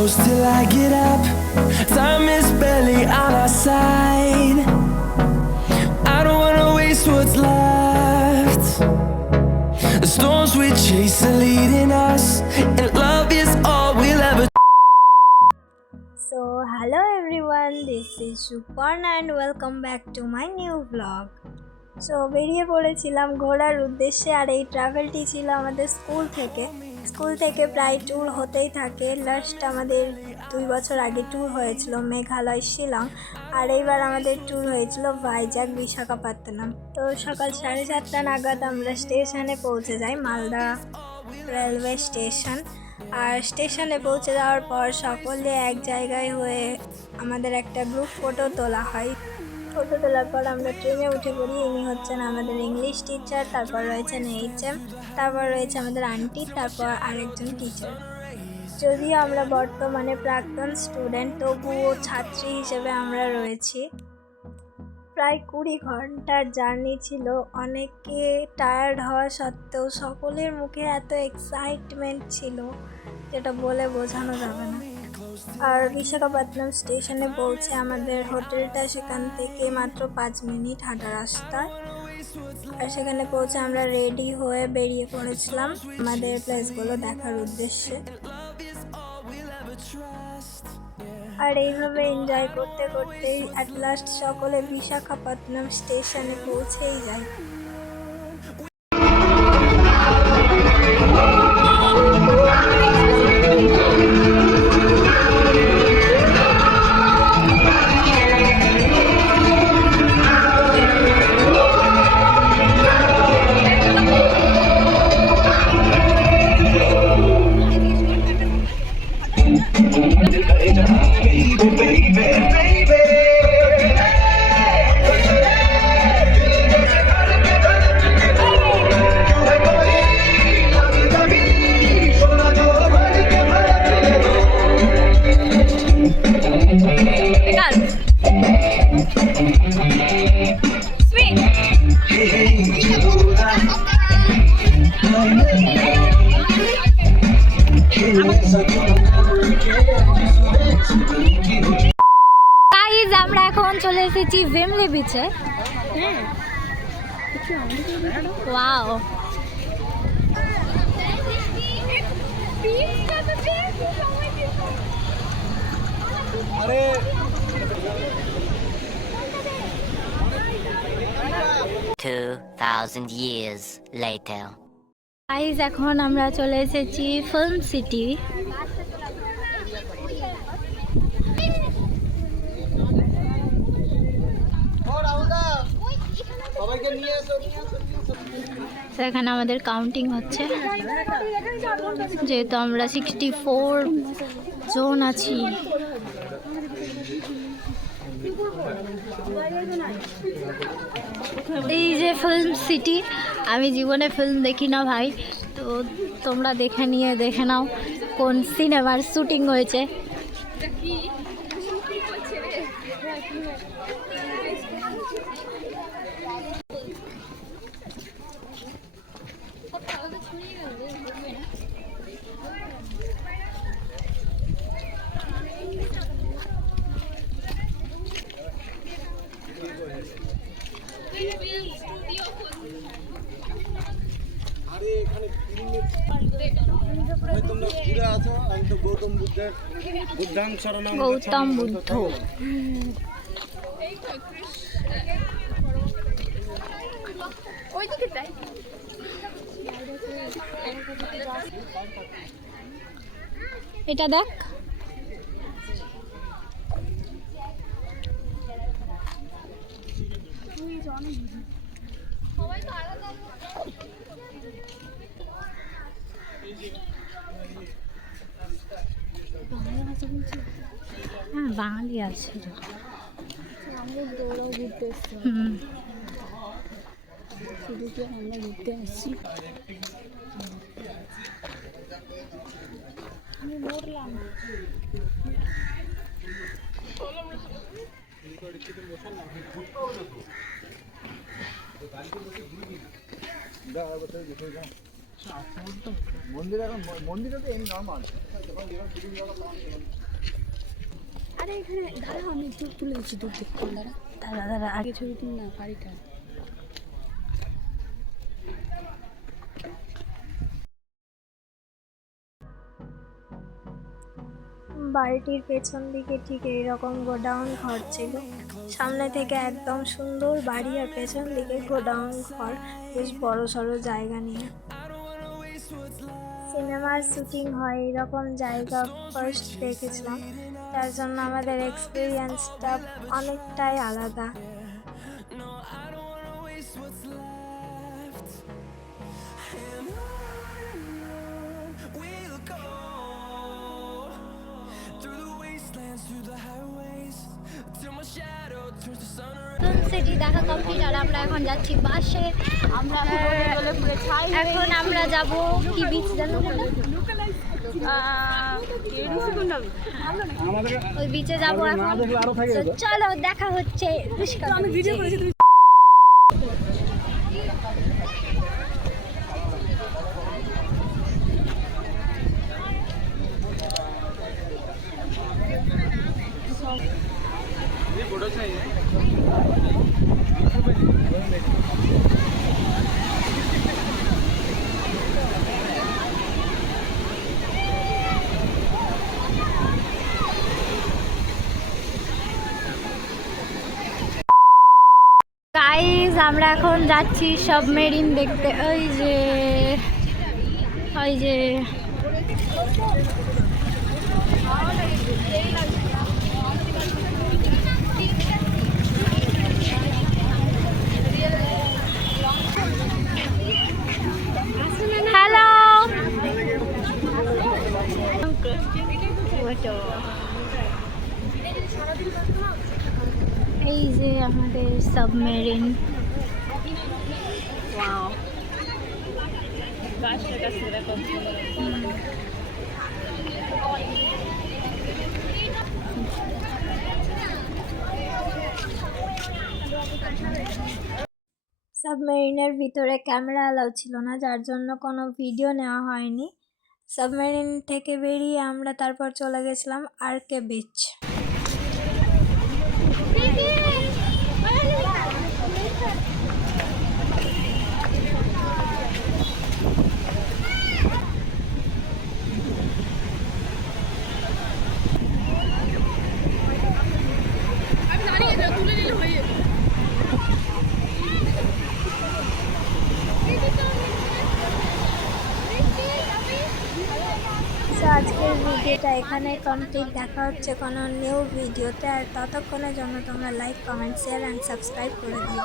close till I get up. Time is barely on our side. I don't wanna waste what's left. The storms we chase are leading us, and love is all we'll ever. So, hello everyone, this is Suparna and welcome back to my new vlog. So বেরিয়ে পড়েছিলাম ঘোরার উদ্দেশ্যে আর এই ট্রাভেলটি ছিল আমাদের school থেকে school থেকে প্রায় ট্যুর হতেই থাকে। লাস্ট আমাদের দুই বছর আগে ট্যুর হয়েছিল মেঘালয়, শিলং। আর এইবার আমাদের ট্যুর হয়েছিল ভাইজাগ বিশাখাপত্তনম। তো সকাল সাড়ে সাতটা নাগাদ আমরা স্টেশনে পৌঁছে যাই, মালদা রেলওয়ে স্টেশন আর স্টেশনে পৌঁছে যাওয়ার পর সকলে এক জায়গায় হয়ে আমাদের একটা গ্রুপ ফটো তোলা হয়। ফটো তোলার পর আমরা ট্রেনে উঠে পড়ি। ইনি হচ্ছেন আমাদের ইংলিশ টিচার তারপর রয়েছেন এইচ এম তারপর রয়েছে আমাদের আন্টি তারপর আরেকজন টিচার যদিও আমরা বর্তমানে প্রাক্তন স্টুডেন্ট তবুও ছাত্রী হিসেবে আমরা রয়েছি। প্রায় কুড়ি ঘণ্টার জার্নি ছিল। অনেকে টায়ার্ড হওয়া সত্ত্বেও সকলের মুখে এত এক্সাইটমেন্ট ছিল, যেটা বলে বোঝানো যাবে না। আর বিশাখাপত্তনম স্টেশনে পৌঁছে আমাদের হোটেলটা সেখান থেকে মাত্র পাঁচ মিনিট হাঁটা রাস্তা। আর সেখানে পৌঁছে আমরা রেডি হয়ে বেরিয়ে পড়েছিলাম আমাদের প্লেসগুলো দেখার উদ্দেশ্যে। আর এইভাবে এনজয় করতে করতেই অ্যাট লাস্ট সকলে বিশাখাপত্তনম স্টেশনে পৌঁছেই যায়। গাইজ চলে এসেছি ভেমলি বিচে wow Two thousand years later. Guys এখন আমরা চলে এসেছি ফিল্ম সিটি তো এখানে আমাদের কাউন্টিং হচ্ছে। যেহেতু আমরা সিক্সটি ফোর জোন আছি। এই যে ফিল্ম সিটি আমি জীবনে ফিল্ম দেখি না ভাই। তো তোমরা দেখে নিয়ে, দেখে নাও কোন সিনেমার শুটিং হয়েছে ভাই তোমরা ঘুরে আসো আমি তো গৌতম বুদ্ধের বুদ্ধাং শরণাং গৌতম বুদ্ধ। এটা দেখ। হ্যাঁ বাঙালি আছে। হুম। শুধু কি আমরা ঘুরতে আসছি? আমি মরলাম। দাঁড়া বসে দেখো আরে এখানে আমি তুলে দিচ্ছি দূর আগে ছবি তুল না বাড়িটা। বাড়িটির পেছন দিকে ঠিক এইরকম গোডাউন ঘর ছিল। সামনে থেকে একদম সুন্দর বাড়ি আর পেছন দিকে গোডাউন ঘর বেশ বড় সড়ো জায়গা নিয়ে। সিনেমার শুটিং হয় এরকম জায়গা ফার্স্ট দেখেছিলাম। তার জন্য আমাদের এক্সপিরিয়েন্সটা অনেকটাই আলাদা। সিটি দেখা কমপ্লিট আর আমরা এখন যাচ্ছি বাসে। আমরা এখন আমরা যাব কি বিচ জানো আমাদের ওই বিচে যাব এখন। চলো দেখা হচ্ছে। আমি ভিডিও করেছি আমরা এখন যাচ্ছি সব মেরিন দেখতে। ওই যে ওই যে হ্যালো এই যে সাবমেরিন সাবমেরিনের ভিতরে ক্যামেরা অ্যালাউ ছিল না যার জন্য কোনো ভিডিও নেওয়া হয়নি। সাবমেরিন থেকে বেরিয়ে আমরা তারপর চলে গেছিলাম আর কে বিচ সো আজকের ভিডিওটা এখানে কমপ্লিট দেখা হচ্ছে কোনো নিউ ভিডিওতে আর ততক্ষণের জন্য তোমরা like comment share and subscribe করে দিও।